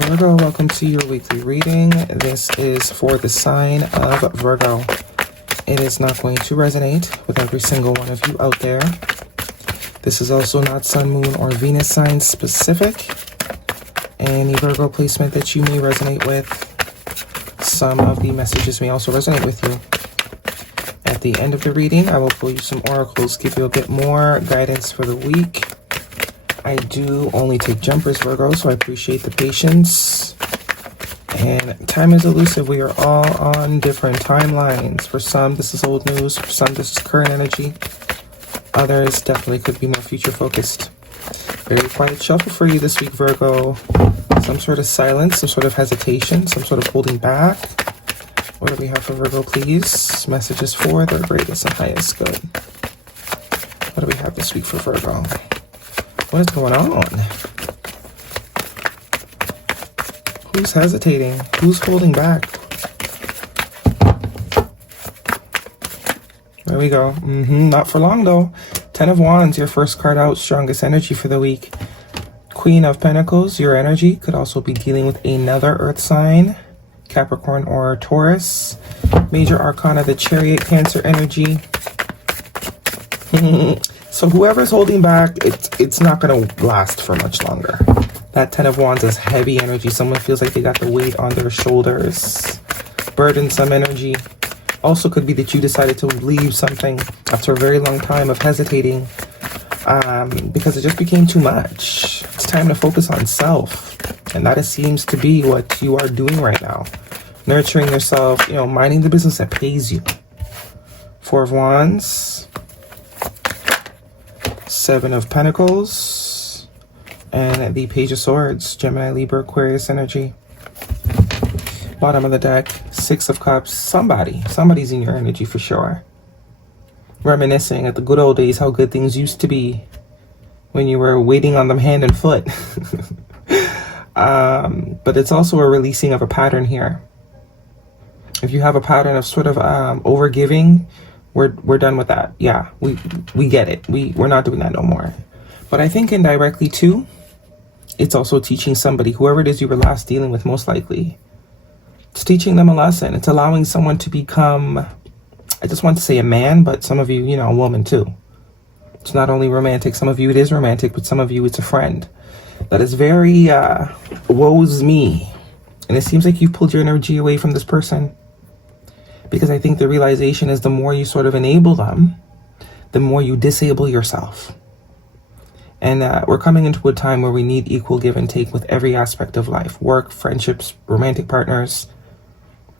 Virgo, welcome to your weekly reading. This is for the sign of Virgo. It is not going to resonate with every single one of you out there. This is also not Sun, Moon, or Venus sign specific. Any Virgo placement that you may resonate with, some of the messages may also resonate with you. At the end of the reading, I will pull you some oracles, give you a bit more guidance for the week. I do only take jumpers, Virgo, so I appreciate the patience. And time is elusive. We are all on different timelines. For some, this is old news. For some, this is current energy. Others definitely could be more future focused. Very quiet shuffle for you this week, Virgo. Some sort of silence, some sort of hesitation, some sort of holding back. What do we have for Virgo, please? Messages for their greatest and highest good. What do we have this week for Virgo? What is going on? Who's hesitating? Who's holding back? There we go. Not for long though. 10 of Wands, your first card out, strongest energy for the week. Queen of Pentacles, your energy could also be dealing with another earth sign, Capricorn or Taurus. Major Arcana, the Chariot, Cancer energy. So whoever's holding back, it's not going to last for much longer. That 10 of Wands is heavy energy. Someone feels like they got the weight on their shoulders. Burdensome energy. Also could be that you decided to leave something after a very long time of hesitating because it just became too much. It's time to focus on self. And that seems to be what you are doing right now. Nurturing yourself, minding the business that pays you. 4 of Wands. 7 of Pentacles, and the Page of Swords, Gemini, Libra, Aquarius energy. Bottom of the deck, 6 of Cups. Somebody's in your energy for sure. Reminiscing at the good old days, how good things used to be when you were waiting on them hand and foot. But it's also a releasing of a pattern here. If you have a pattern of sort of overgiving, we're done with that. Yeah, we get it. We're not doing that no more. But I think indirectly too, it's also teaching somebody, whoever it is you were last dealing with, most likely, it's teaching them a lesson. It's allowing someone to become, I just want to say a man, but some of you, a woman too. It's not only romantic. Some of you it is romantic, but some of you it's a friend that is very woes me. And it seems like you've pulled your energy away from this person. Because I think the realization is the more you sort of enable them, the more you disable yourself. And we're coming into a time where we need equal give and take with every aspect of life. Work, friendships, romantic partners.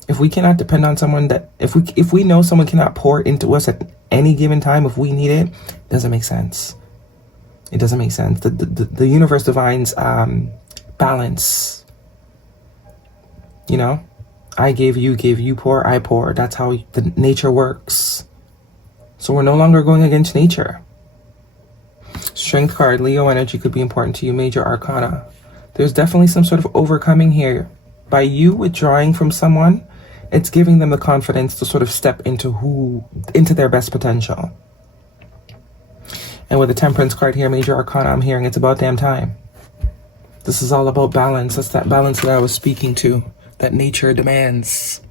If we cannot depend on someone if we know someone cannot pour into us at any given time, if we need it doesn't make sense. It doesn't make sense. The universe divines balance. I gave, you pour, I pour. That's how the nature works. So we're no longer going against nature. Strength card, Leo energy could be important to you. Major Arcana. There's definitely some sort of overcoming here. By you withdrawing from someone, it's giving them the confidence to sort of step into their best potential. And with the Temperance card here, Major Arcana, I'm hearing it's about damn time. This is all about balance. That's that balance that I was speaking to, that nature demands.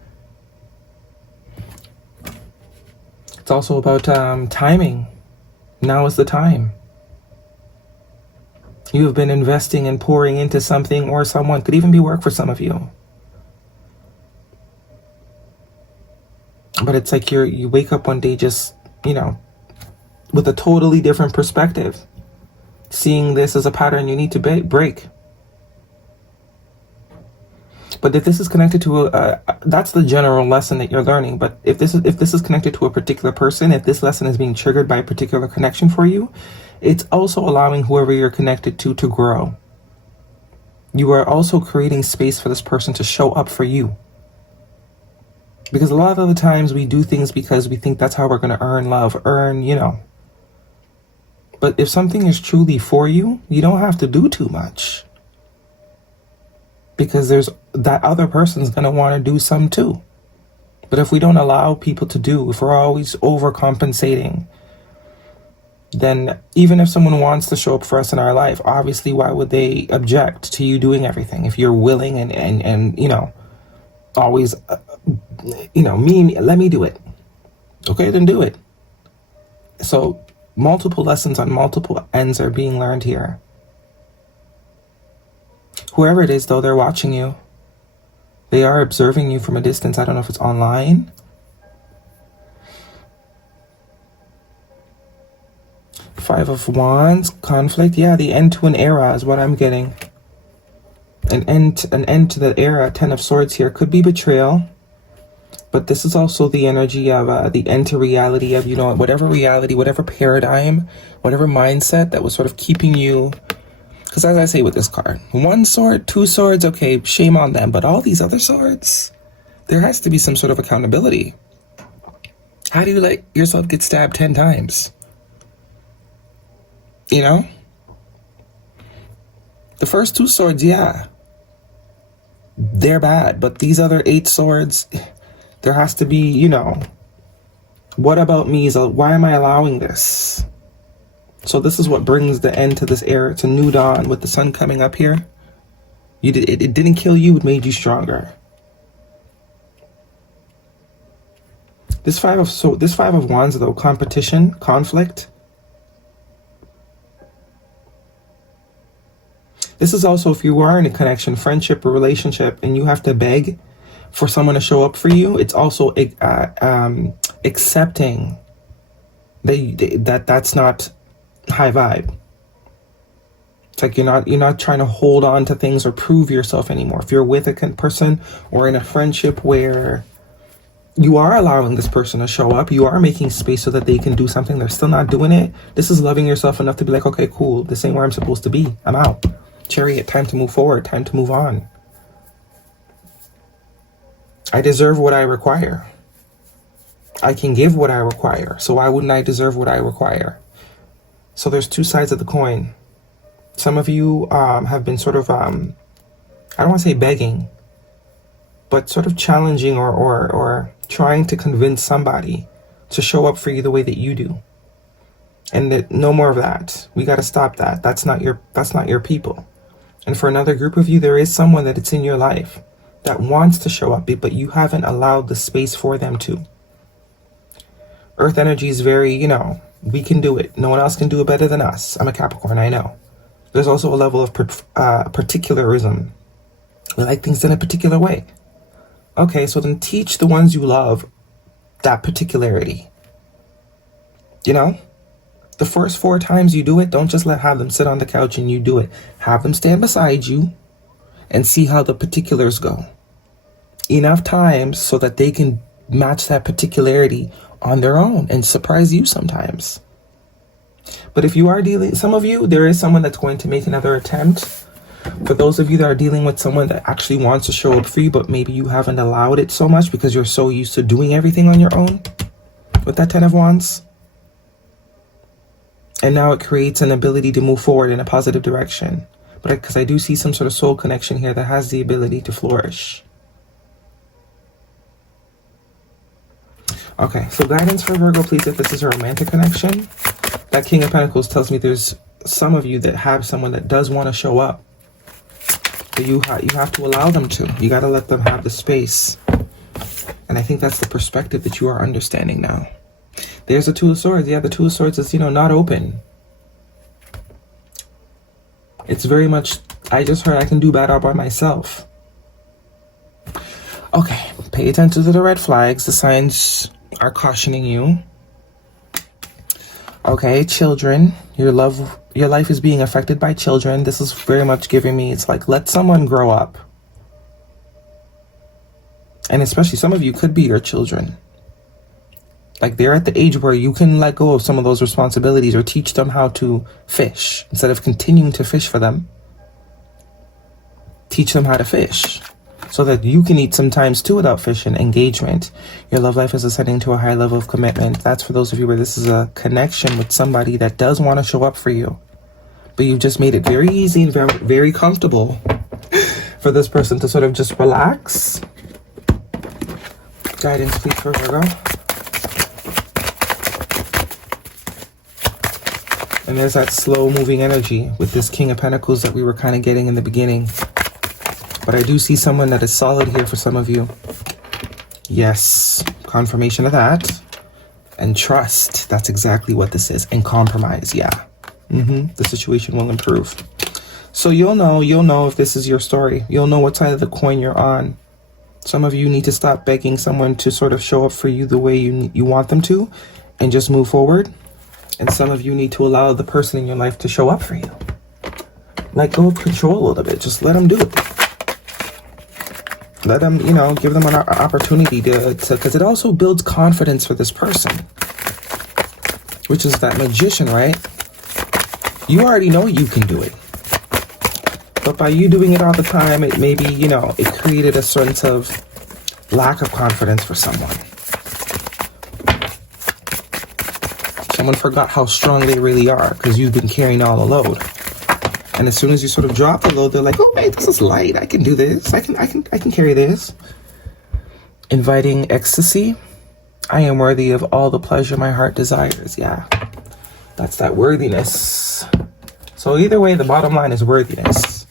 It's also about timing. Now is the time. You have been investing and pouring into something or someone. Could even be work for some of you. But it's like you wake up one day just, with a totally different perspective. Seeing this as a pattern you need to break. But if this is connected to that's the general lesson that you're learning. But if this is connected to a particular person, if this lesson is being triggered by a particular connection for you, it's also allowing whoever you're connected to grow. You are also creating space for this person to show up for you. Because a lot of the times we do things because we think that's how we're going to earn love, But if something is truly for you, you don't have to do too much. Because there's that other person's going to want to do some too. But if we don't allow people to do, if we're always overcompensating, then even if someone wants to show up for us in our life, obviously, why would they object to you doing everything if you're willing and you know, always, you know, let me do it. Okay, then do it. So multiple lessons on multiple ends are being learned here. Whoever it is, though, they're watching you. They are observing you from a distance. I don't know if it's online. Five of Wands, conflict. Yeah, the end to an era is what I'm getting. An end to the era. 10 of Swords here. Could be betrayal. But this is also the energy of the end to reality of, you know, whatever reality, whatever paradigm, whatever mindset that was sort of keeping you. Because as I say with this card, 1 sword, 2 swords, okay, shame on them. But all these other swords, there has to be some sort of accountability. How do you let yourself get stabbed 10 times? You know? The first 2 swords, yeah, they're bad. But these other 8 swords, there has to be, you know, what about me? Why am I allowing this? So this is what brings the end to this era. It's a new dawn with the sun coming up here. It didn't kill you, it made you stronger. This five of Wands, though, competition, conflict. This is also if you are in a connection, friendship, or relationship, and you have to beg for someone to show up for you. It's also accepting that's not high vibe. It's like you're not trying to hold on to things or prove yourself anymore. If you're with a person or in a friendship where you are allowing this person to show up, you are making space so that they can do something, they're still not doing it. This is loving yourself enough to be like, okay, cool, this ain't where I'm supposed to be. I'm out. Chariot, time to move forward, time to move on. I deserve what I require. I can give what I require. So why wouldn't I deserve what I require? So there's 2 sides of the coin. Some of you have been sort of, I don't want to say begging, but sort of challenging or trying to convince somebody to show up for you the way that you do. And that no more of that. We got to stop that. That's not your people. And for another group of you, there is someone that it's in your life that wants to show up, but you haven't allowed the space for them to. Earth energy is very, you know, we can do it. No one else can do it better than us. I'm a Capricorn, I know. There's also a level of particularism. We like things in a particular way. Okay, so then teach the ones you love that particularity. You know? The first 4 times you do it, don't just have them sit on the couch and you do it. Have them stand beside you and see how the particulars go. Enough times so that they can match that particularity on their own and surprise you sometimes. But if you are dealing, some of you, there is someone that's going to make another attempt. For those of you that are dealing with someone that actually wants to show up for you, but maybe you haven't allowed it so much because you're so used to doing everything on your own with that 10 of Wands. And now it creates an ability to move forward in a positive direction. But because I do see some sort of soul connection here that has the ability to flourish. Okay, so guidance for Virgo, please, if this is a romantic connection. That King of Pentacles tells me there's some of you that have someone that does want to show up. But you have to allow them to. You got to let them have the space. And I think that's the perspective that you are understanding now. There's the 2 of Swords. Yeah, the 2 of Swords is, you know, not open. It's very much, I just heard I can do better by myself. Okay, pay attention to the red flags. The signs are cautioning you. Okay, children. Your life is being affected by children. This is very much giving me, it's like, let someone grow up. And especially some of you could be your children. Like they're at the age where you can let go of some of those responsibilities or teach them how to fish. Instead of continuing to fish for them, teach them how to fish so that you can eat sometimes too without fishing. Engagement. Your love life is ascending to a high level of commitment. That's for those of you where this is a connection with somebody that does want to show up for you. But you've just made it very easy and very, very comfortable for this person to sort of just relax. Guidance, please, for Virgo. And there's that slow moving energy with this King of Pentacles that we were kind of getting in the beginning. But I do see someone that is solid here for some of you. Yes, confirmation of that. And trust, that's exactly what this is. And compromise, yeah. The situation will improve. So you'll know if this is your story. You'll know what side of the coin you're on. Some of you need to stop begging someone to sort of show up for you the way you want them to, and just move forward. And some of you need to allow the person in your life to show up for you. Let go of control a little bit. Just let them do it. Let them, give them an opportunity to, because it also builds confidence for this person. Which is that magician, right? You already know you can do it. But by you doing it all the time, it maybe, it created a sense of lack of confidence for someone. Someone forgot how strong they really are because you've been carrying all the load. And as soon as you sort of drop the load, they're like, oh, wait, this is light. I can do this. I can carry this. Inviting ecstasy. I am worthy of all the pleasure my heart desires. Yeah, that's that worthiness. So either way, the bottom line is worthiness.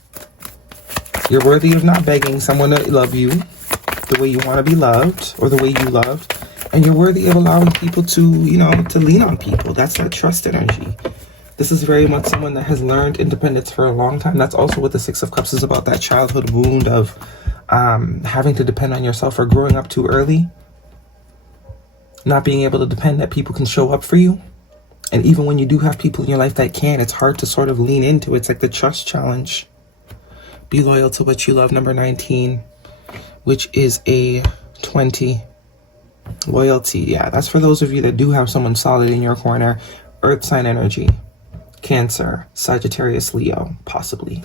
You're worthy of not begging someone to love you the way you want to be loved or the way you loved. And you're worthy of allowing people to, to lean on people. That's that trust energy. This is very much someone that has learned independence for a long time. That's also what the Six of Cups is about, that childhood wound of having to depend on yourself or growing up too early. Not being able to depend that people can show up for you. And even when you do have people in your life that can, it's hard to sort of lean into it. It's like the trust challenge. Be loyal to what you love, number 19, which is a 20. Loyalty, yeah, that's for those of you that do have someone solid in your corner. Earth sign energy. Cancer, Sagittarius, Leo, possibly.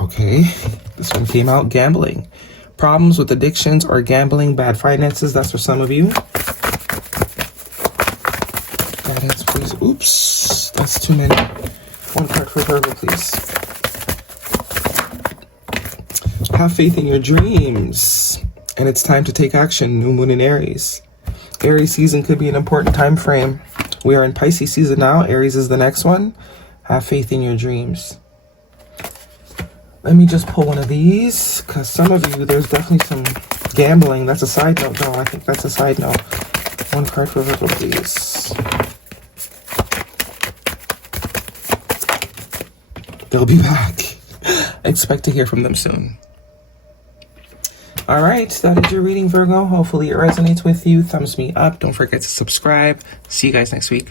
Okay, this one came out, gambling. Problems with addictions or gambling, bad finances, that's for some of you. Guidance, please. Oops, that's too many. One card for Virgo, please. Have faith in your dreams. And it's time to take action. New moon in Aries. Aries season could be an important time frame. We are in Pisces season now. Aries is the next one. Have faith in your dreams. Let me just pull one of these, because some of you, there's definitely some gambling. That's a side note, though. I think that's a side note. One card for Virgo, please. They'll be back. Expect to hear from them soon. All right, that is your reading, Virgo. Hopefully it resonates with you. Thumbs me up. Don't forget to subscribe. See you guys next week.